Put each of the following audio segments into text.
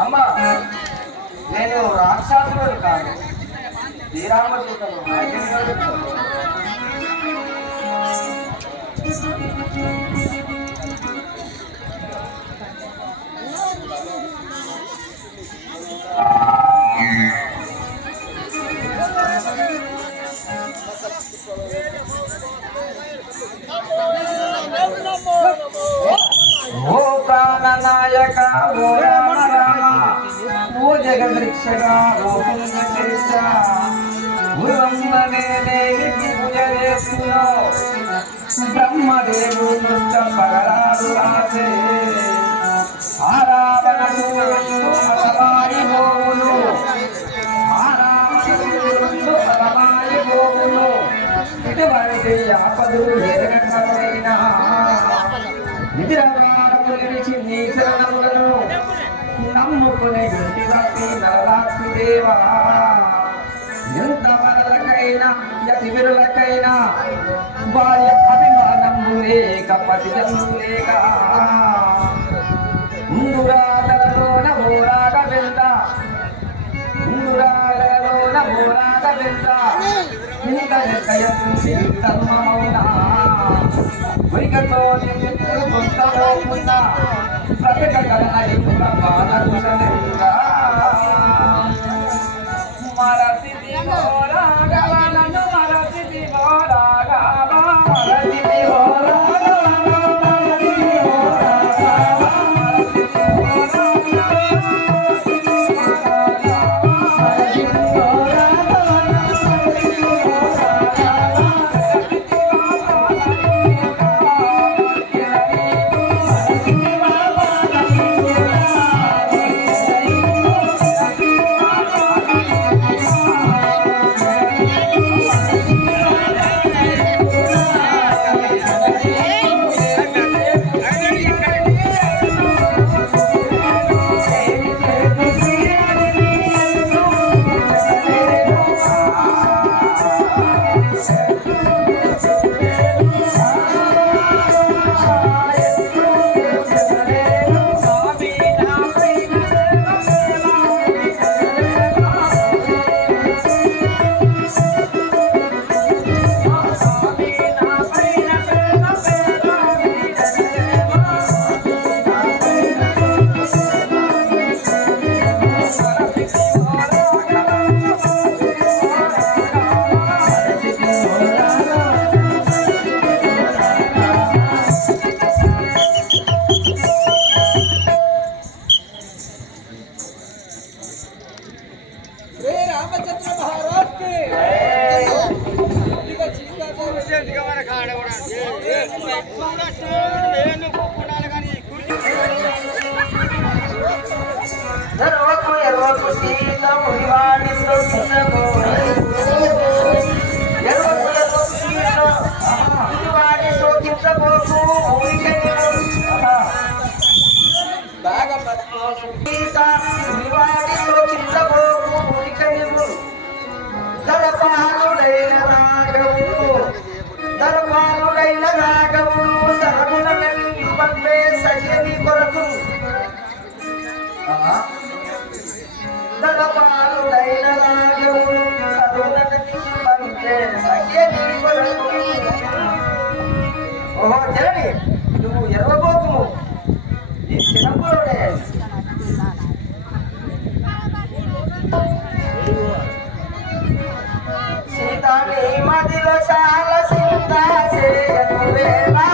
అమ్మా నేను రాక్షసుడు కాదు, శ్రీరామదూతను. ఓ ప్రాణనాయక ఓ రామ రామ ఓ జగదృక్షక ఓ పుణ్యశేష పూజ చేస్తున్నావు బ్రహ్మదేవుడు నృత్య పగరాదు రాసే ఆరాధన పదమాయి గోవులు పదమాయి గోవులు ఇటువంటి ఆపదులు ఎరగకపోయినా నిద్రగారములిచి నీ శరణములను నమ్ముకునే ఇంటివాసి నరదాసి దేవా ఎంత వరలకైనా యతివిరులకైనా భార్య అభిమానము లేక పతిజను లేక ముందురాగలోన మోరాగ వెంట ముందురాగలోన మోరాగ వెంట ఇంతయసి ధర్మమౌనా వైగతో నిన్ను కొంతలోకున్నా బ్రతకగలనని బాధకుశలింగా మరసిది మోరాగవ నన్ను మరసిది మోరాగవ మరసిది ఓహో జనని నువ్వు ఎర్రబోకుము ఈ చిన్నప్పులోనే సీతాని మదిలో చాలా సింతా చేయనువేలా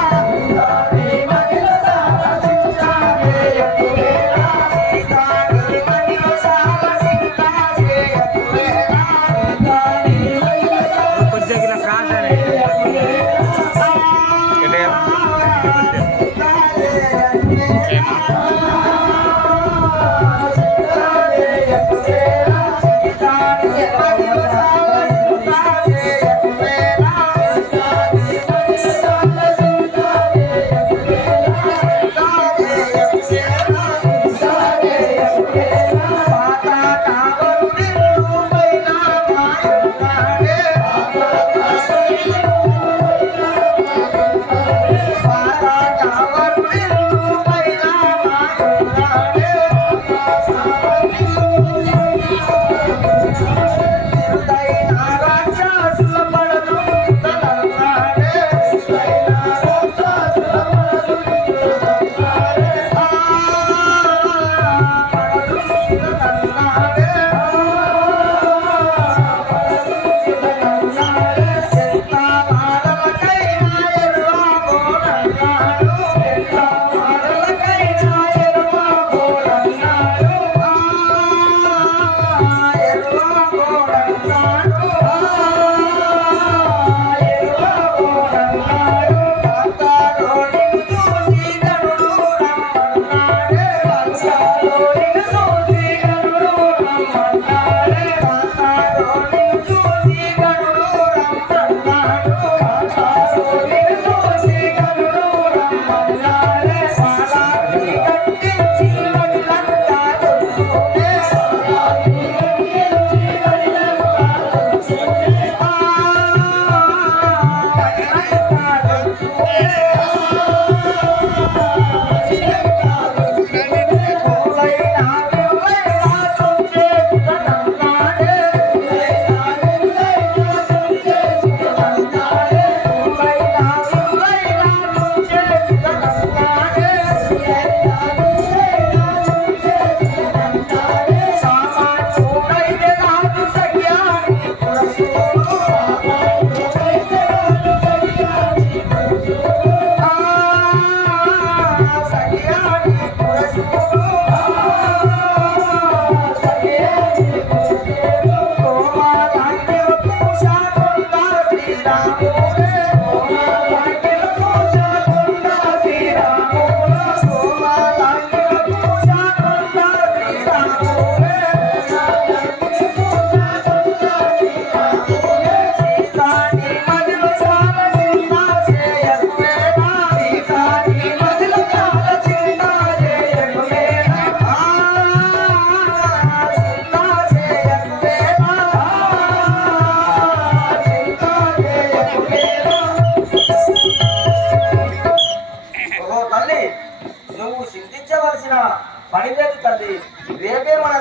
రేపే మన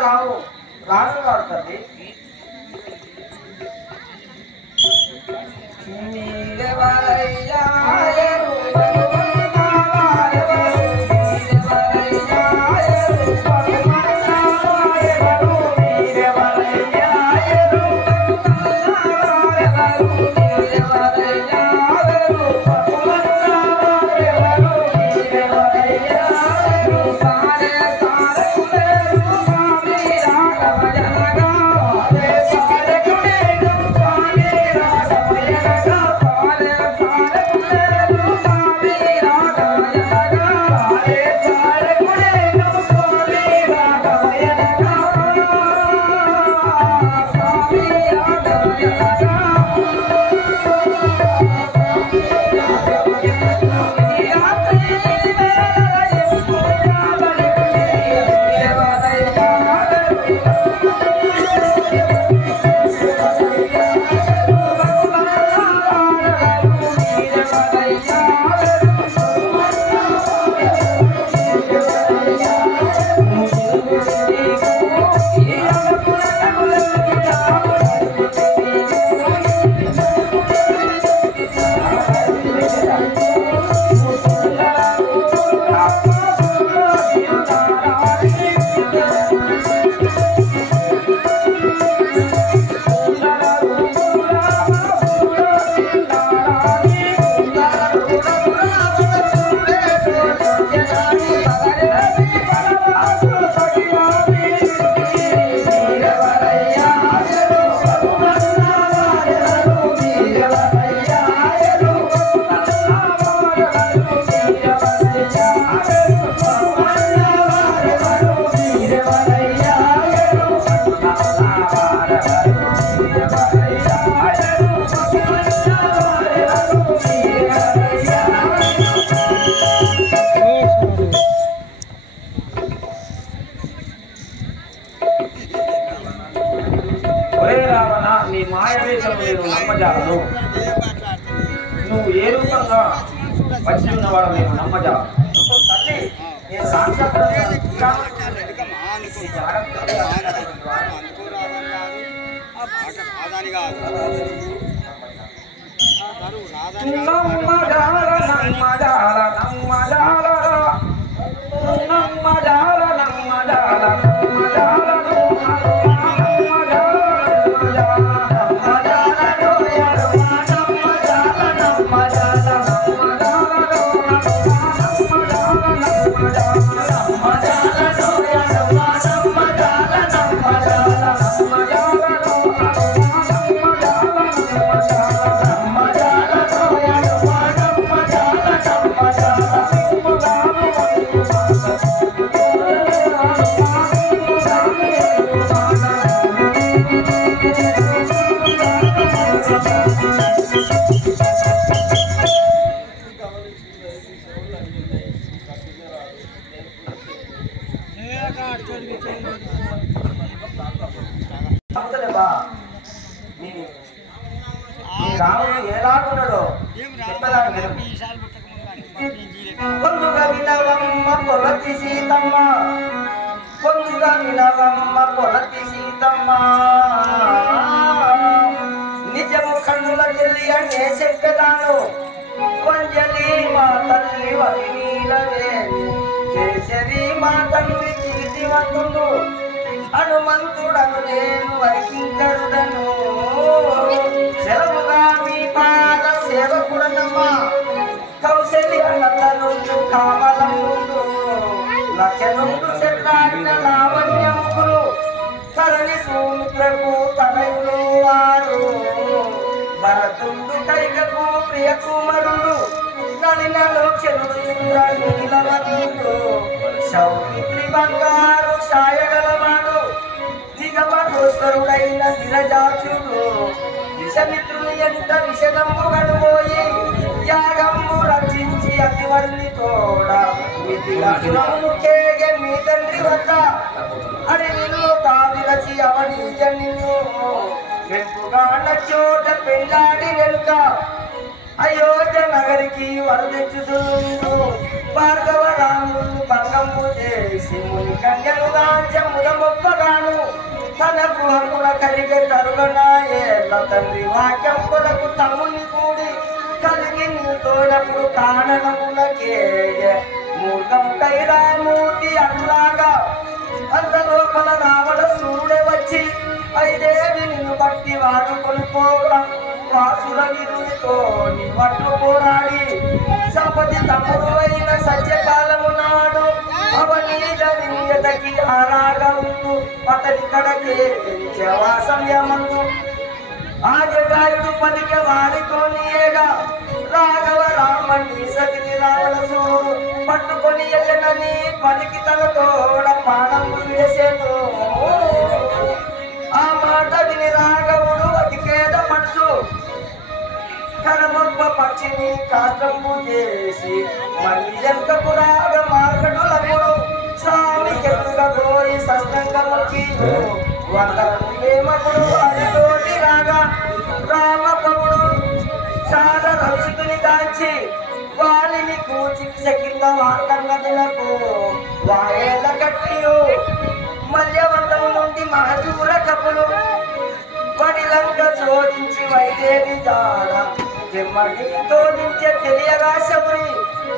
రాను పడుతుంది. నువ్వు ఏ రూపంగా వచ్చి ఉన్నవాడు నేను నమ్మజా తల్లి నేను సాక్షాత్ ఎలాగున్నాడో కొందుగా వినవమ్మ పొలతి సీతమ్మ కొందుగా వినవమ్మ పొలతి సీతమ్మ నిజము కన్నుల చెల్లి అంటే చెప్పదాను వంజలి మా తల్లి వరి నీలవే కేసరి మా తండ్రి కీర్తివంతుడు హనుమంతుడను నేను వరికింకరుడను సెలవుగా మీ పాద సేవకుడనమ్మ కౌశల్య నందనుండు కామలముండు లక్షనుండు శత్రాడిన లావణ్యముకులు కరణి సూత్రకు తనయులు వారు భరతుండు కైకకు ప్రియ కుమరుడు నలిన లోచనుడు ఇంద్ర నీలవరుడు సౌమిత్రి బంగారు సాయగలవాడు నిగమోస్తరుడైన నిరజాచుడు విషమిత్రుని ఎంత విషదమ్ము గడుపోయి యాగమ్ము రక్షించి అతివర్ణి తోడ కేగ మీ తండ్రి వద్ద అడవిలో తావిరచి అవనీయ నిన్ను వెంపుగా చోట పెళ్ళాడి వెనుక అయోధ్య నగరికి వరదించుతుండు భార్గవ రాముడు భంగము చేసి ముని కన్యలుగా జముల మొక్కగాను తన గృహముల కలిగే తరుగనాయే తండ్రి వాక్యం కొరకు తమ్ముని కూడి కలిగి తోడప్పుడు కారణములకే మూర్ఖం కైరామూర్తి అట్లాగా అంత లోపల రావణ సూర్యుడే వచ్చి ఐదేవి నిన్ను బట్టి వాడుకొని పోగా వాసుల విరుతో నివట్లు పోరాడి సంపతి తమ్ముడు అయిన సత్యకాలము నాడు అవనీ జరించదకి ఆరాగందు అతని కడకే సమయమందు ఆ జటాయుడు పలిక వారితో నీయగా రాఘవ రామణి సతిని రావణసూడు పట్టుకొని వెళ్ళనని పలికి తనతోడ పాడము వేసేను ఆ మాట విని రాఘవుడు అతికేద మనసు కరమొప్ప పక్షిని కాష్టంబు చేసి మళ్ళీ ఎంతకు రాగ మార్గడు లగుడు స్వామి కెదురుగా పోయి సష్టంగముకి వందరముడు అదితోటి రాగా రామపవుడు చాలా రక్షితుని కాంచి వారిని కూచి కింద వాకంగతులకు వాయేల కట్టియు మల్యవంతము నుండి మహజూర కపులు పడిలంక శోధించి వైదేవి జాడ జమ్మడి తోడించే తెలియగా శబరి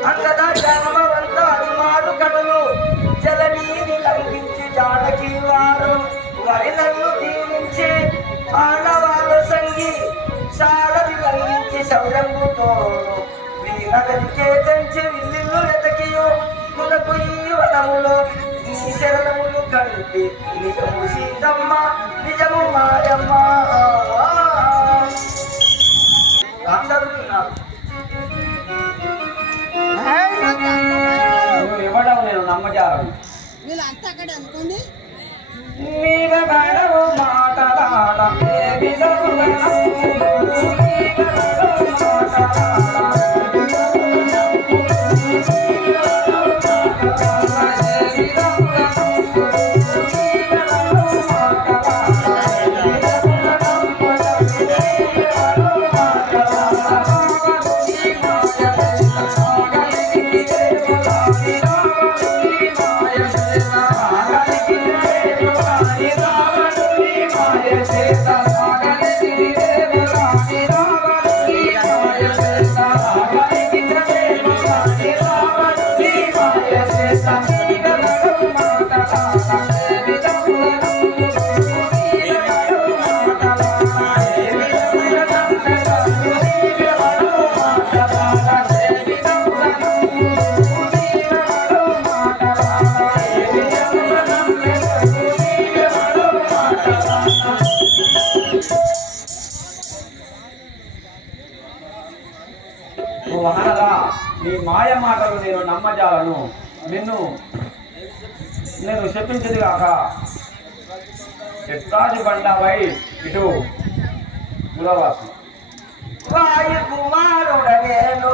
అంగద జన్మవంత అదిమారు కడులు జలనీని లంఘించి జానకి వారు వరిలను దీవించి ఆడవాళ్ళు సంగి శారది లంఘించి శౌరంగుతో వీరగదికే తెంచి విల్లిల్లు ఎతకియు కులకు ఈ వనములో నీ శరణములు కలిపి నిజము సీతమ్మ నిజము మాయమ్మ చదువుతున్నారు ఇవ్వడం నేను నమ్మజాలను వీళ్ళంతా అక్కడ అనుకోండి నీ మాయ మాటలు నేను నమ్మజాలను నేను చెప్పించింది కాక చిత్తాజు బండావై ఇటు గురవాసు వాయు కుమారుడనేను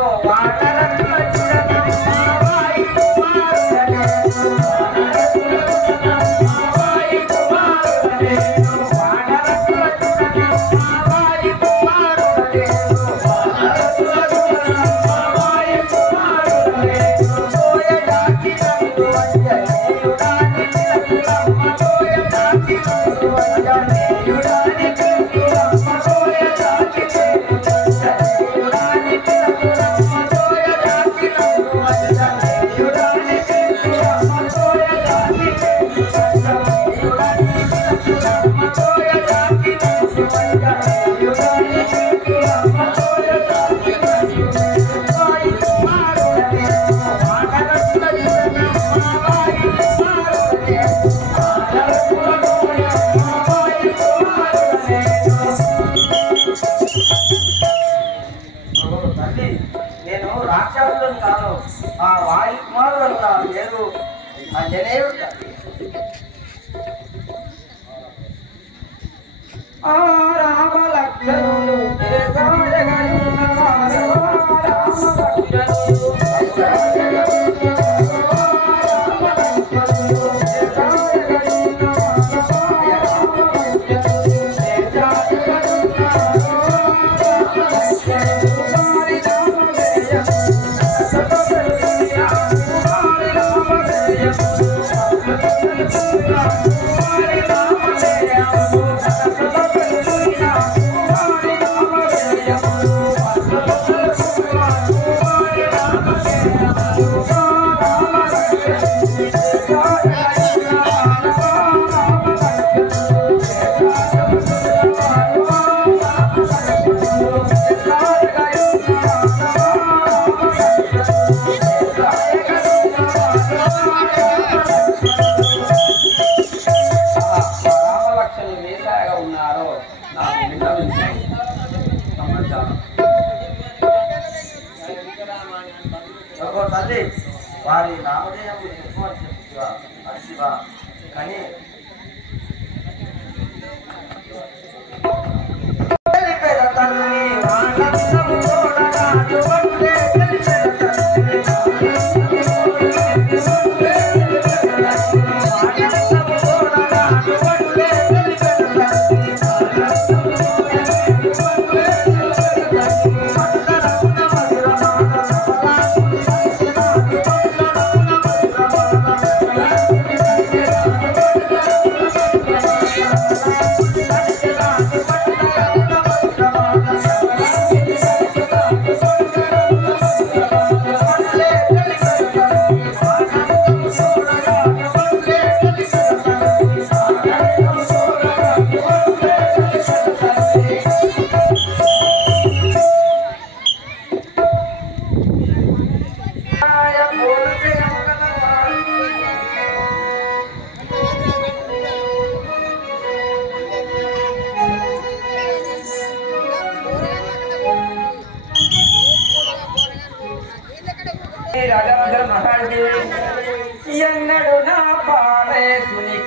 నేను రాక్షసులను కాను ఆ వాయు కుమారులను నా పేరు అంజనేయుడు ఆ రామ లక్ష్మణులు వారి నామధేయం ఎక్కువ అని చెప్పు శివ. అది శివ. కానీ ఎన్నడు నా పాలే సుని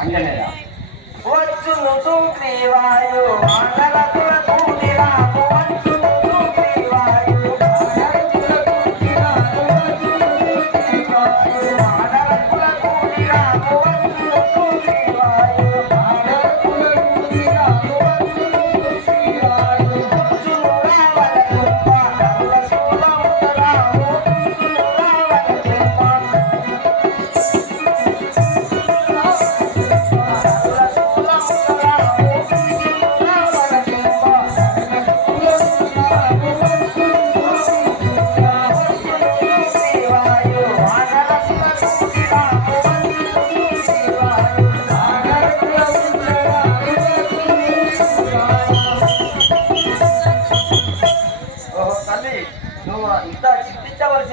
అంజనేయ వచ్చును సుగ్రీవాయు మంగళకుల తూనిరాము వచ్చును సుగ్రీవాయు మంగళకుల తూనిరాము వచ్చును సుగ్రీవాయు వచ్చును రావణ కుంభ కరుణ శూలముతరాము వచ్చును రావణ కుంభ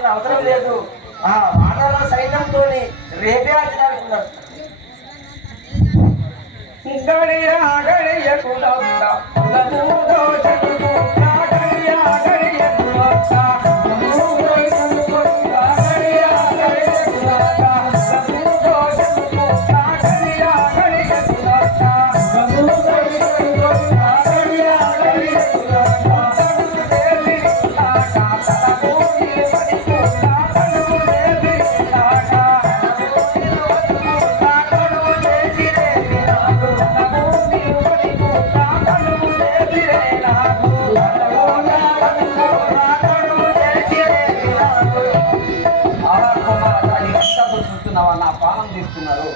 అవసరం లేదు. ఆ మానవ సైన్యంతో రేపే ఆచరాడుతున్నారు. నా పానం తీస్తున్నారు.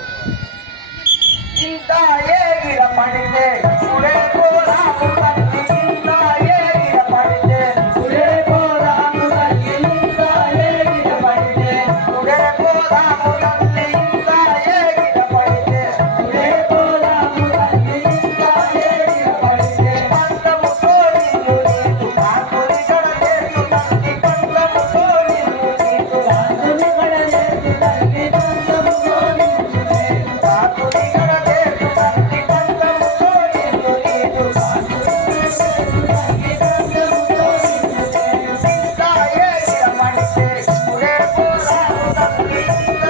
ఇంత ఏగిడ పడితే సురే పోరాము తల్లి, ఇంత ఏగిడ పడితే సురే పోరాము తల్లి, ఇంత ఏగిడ పడితే సురే పోరాము తల్లి, ఇంత ఏగిడ పడితే సురే పోరాము తల్లి, ఇంత ఏగిడ పడితే పంతము సోనిల్లు నీకు కాకుని కడలేసు తల్లి, పంతము సోనిల్లు నీకు కాకుని కడలేసు తల్లి, పంతము సోనిల్లు నీకు కాకుని కడలేసు తల్లి, పంతము సోనిల్లు నీకు కాకుని కడలేసు తల్లి, పంతము సోనిల్లు నీకు ఇంత ఏగిడ పడితే సురే పోరాము తల్లి, ఇంత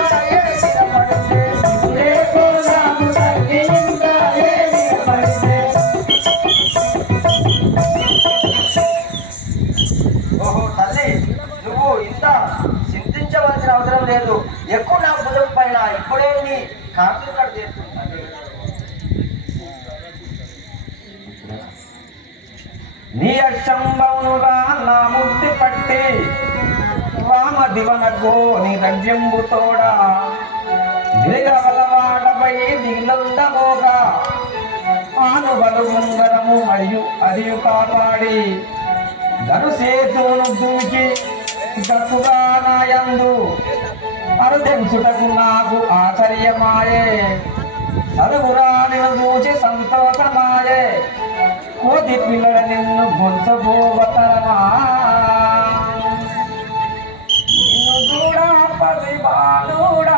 తోడా నిలగలవాడపై దిగులందమోగా ఆనుబలు ఉంగరము మరియు కాపాడి ధనుసేతువును దూకి గక్కుగానాయందు అరుదెంచుటకు నాకు ఆశ్చర్యమాయే చదువురానిను చూచి సంతోషమాయే కోతి పిల్లల నిన్ను గొంచబోవతరమా నిన్ను చూడా పసిబాలుడవురా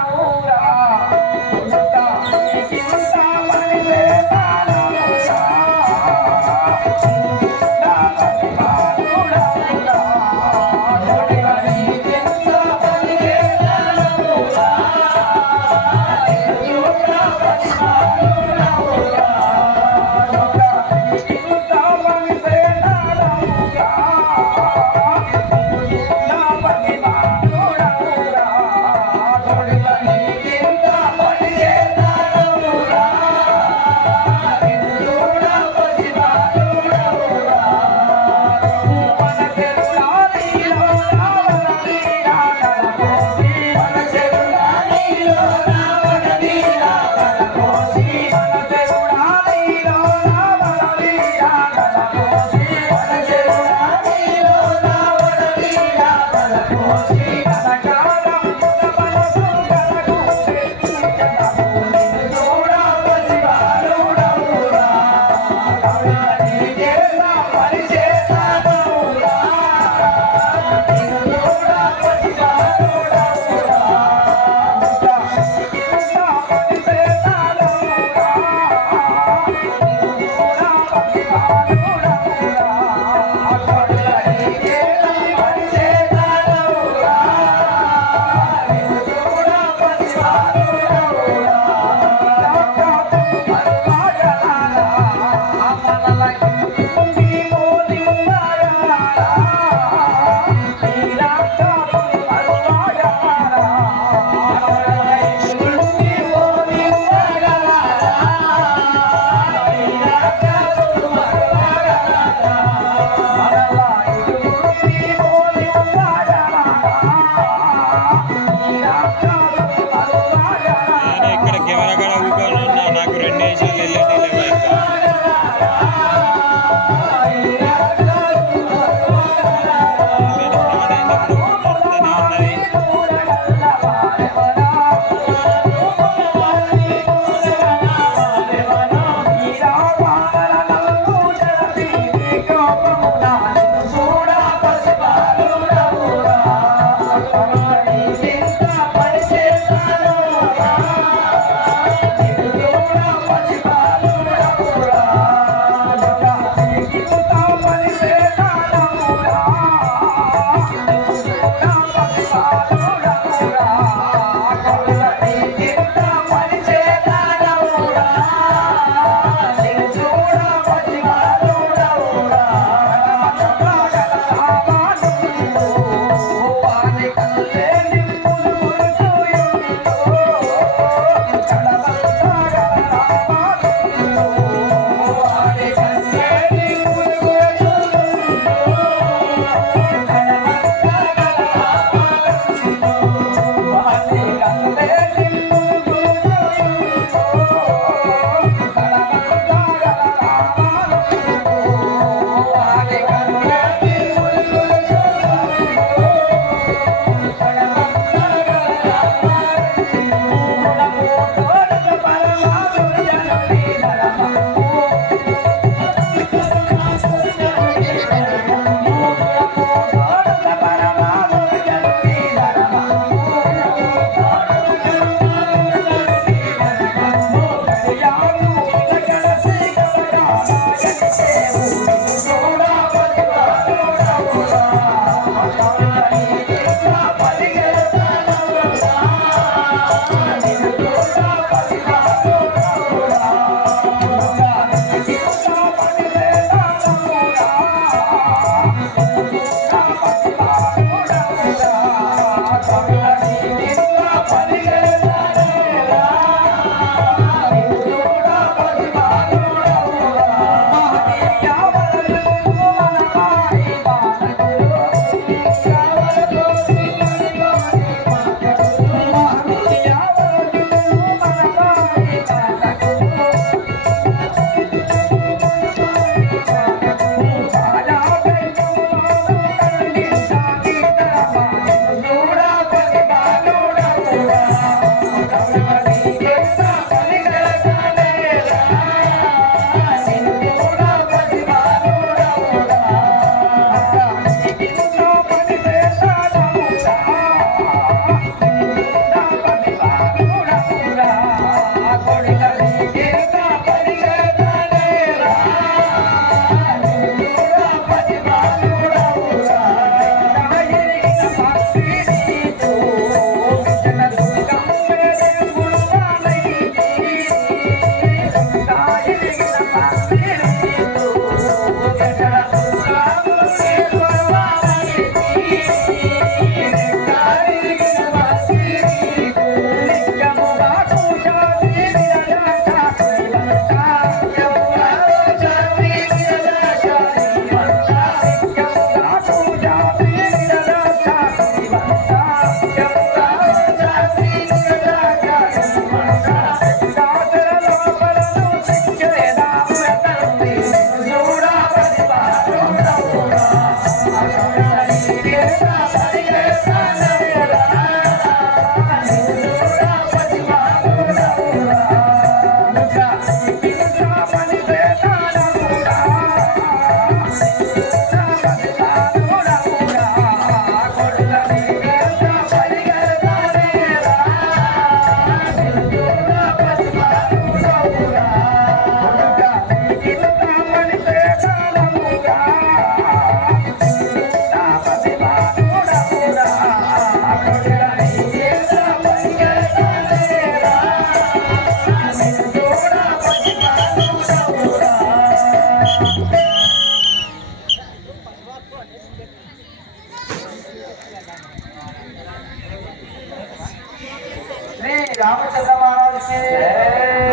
శ్రీ రామచంద్ర మహారాజుకి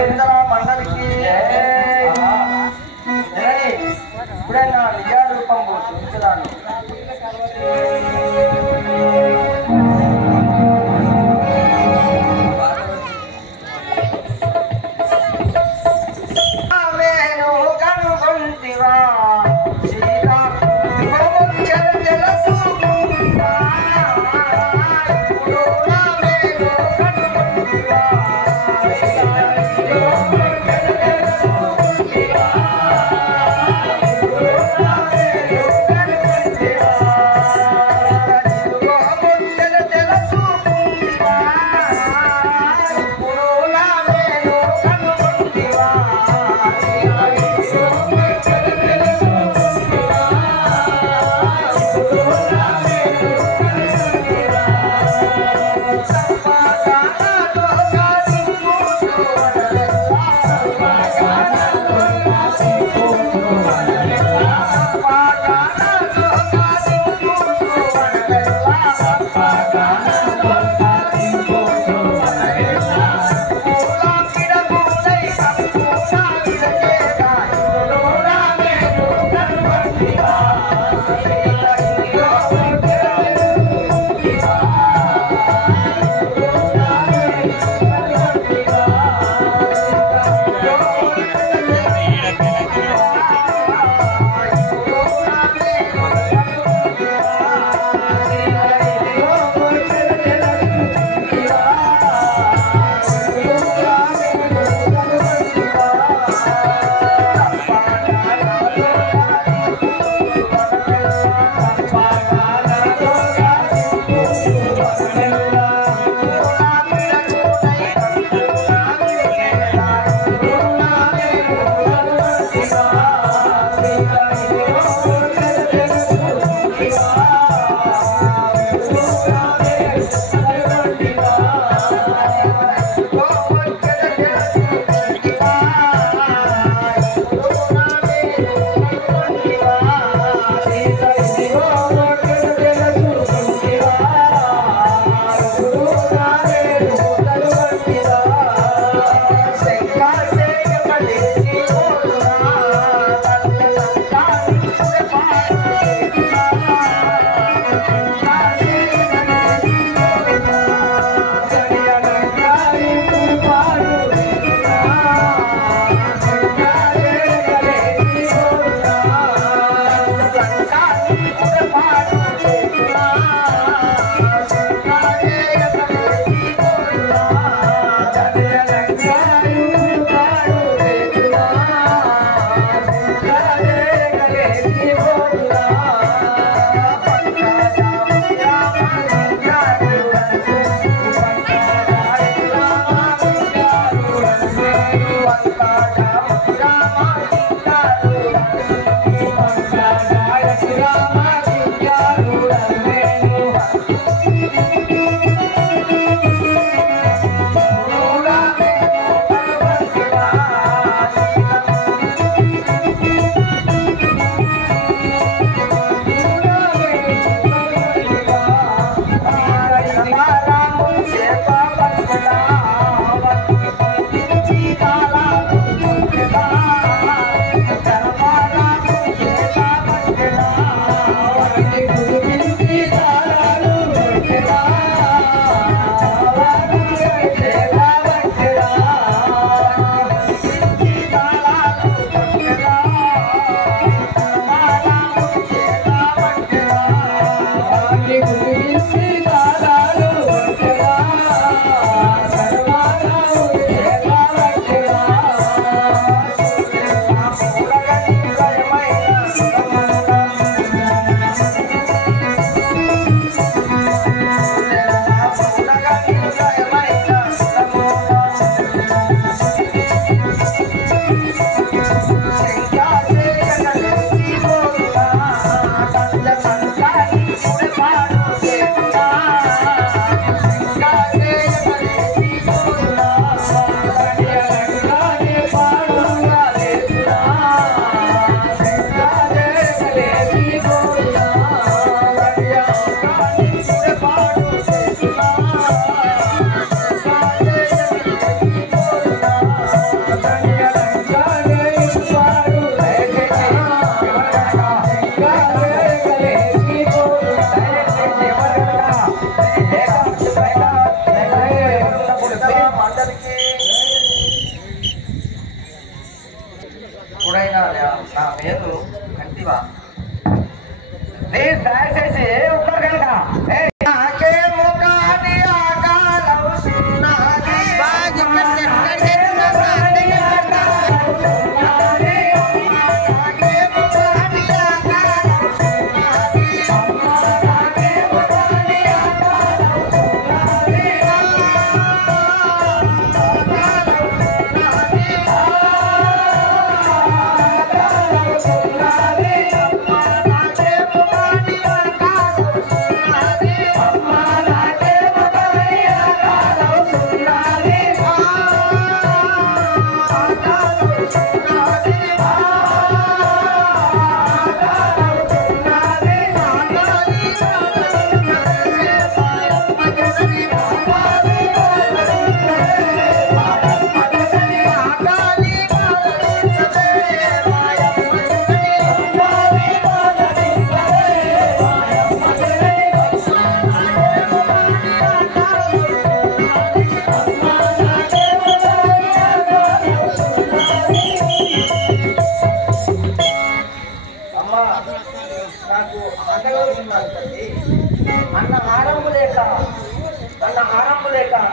ఇంద్ర మండలికి ఇప్పుడే నా నిజ రూపం చూపించదాన్ని కనుగొంటివా సీతా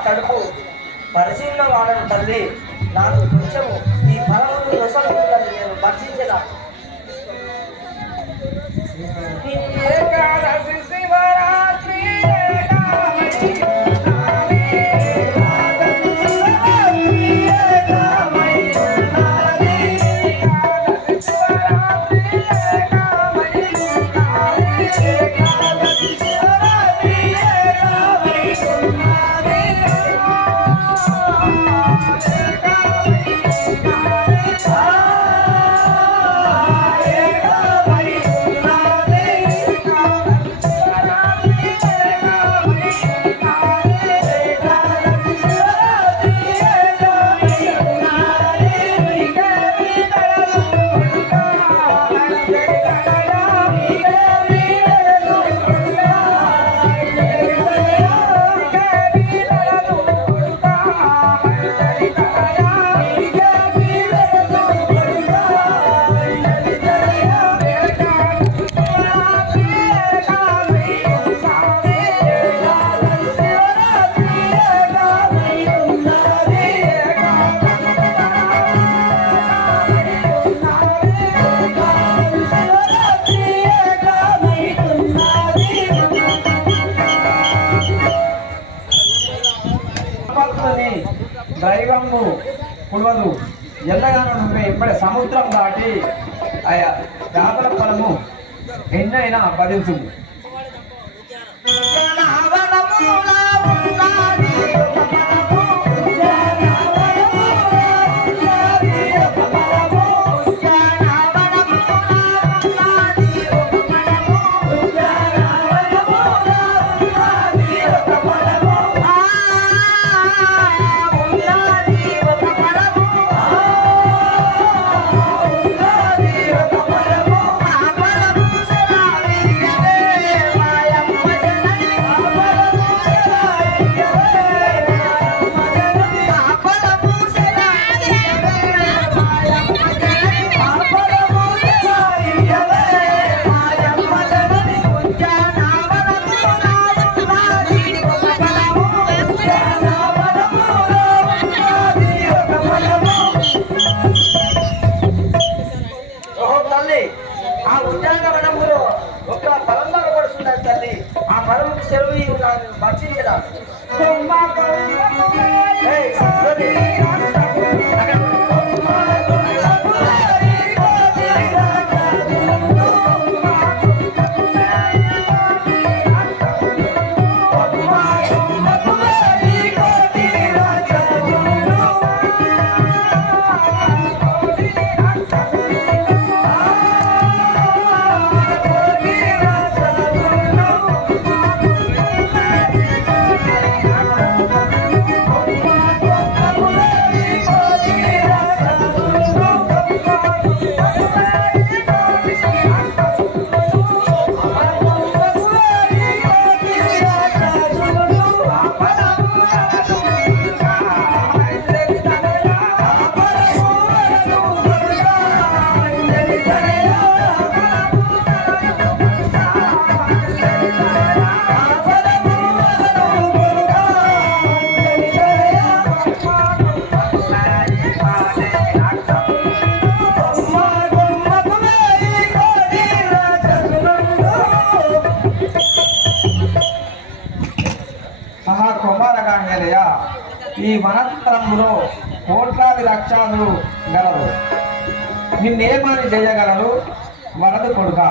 కడుపు పరిశీలన వాడను తల్లి. నాకు కొంచెము ఈ ఫలమును నొసలుకుంటాను, నేను భక్షించదా. ఏకాదశి శివరాత్రి దైవము కుడవదు. ఎల్లగానో నువ్వే ఎప్పుడే సముద్రం దాటి ఆయా చేపల ఫలము ఎన్నైనా భరించుంది. ఆ ఉద్యానవనములో ఒక ఫలంగా పడుతున్నారు తల్లి. ఆ ఫలముకు సెలవు భక్షించదా. ఈ వనత్రంలో కోట్లాది లక్షాలు గలవు. నిన్నేమని చేయగలరు వరదు కొడుక.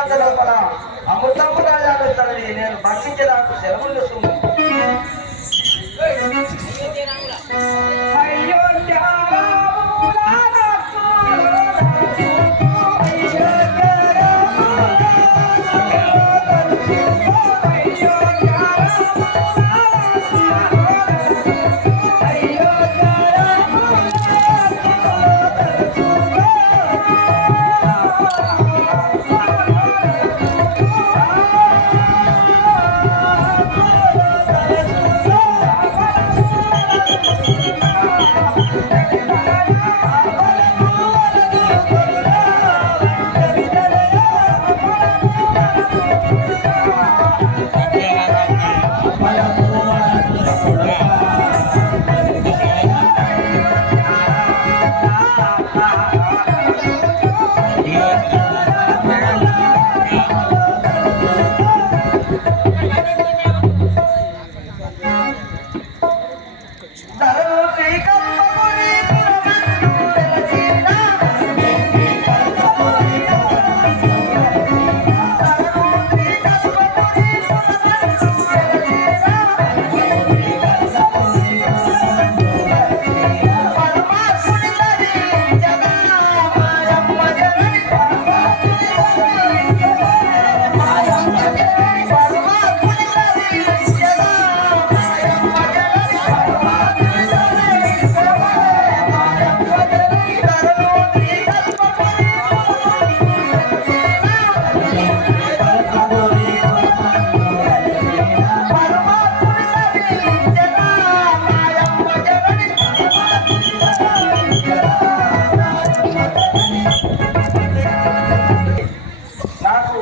చేసినంత లోపల అమృతము రాజాన్ని నేను భక్షించడానికి సెలవులు చేస్తున్నాను.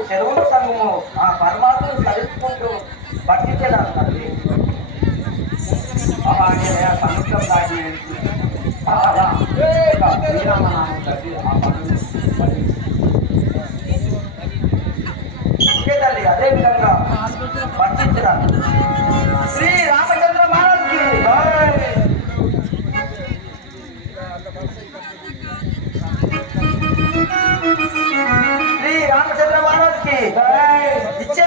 చెరువుల సంఘము ఆ పరమాత్మను స్మరించుకుంటూ భక్తించడానికి సంయుక్తం దాటి తల్లి అదే విధంగా భక్తించడానికి శ్రీ రామచంద్ర మహారాజ్కి శ్రీ రామచంద్ర మహారాజ్కి ఇచ్చిన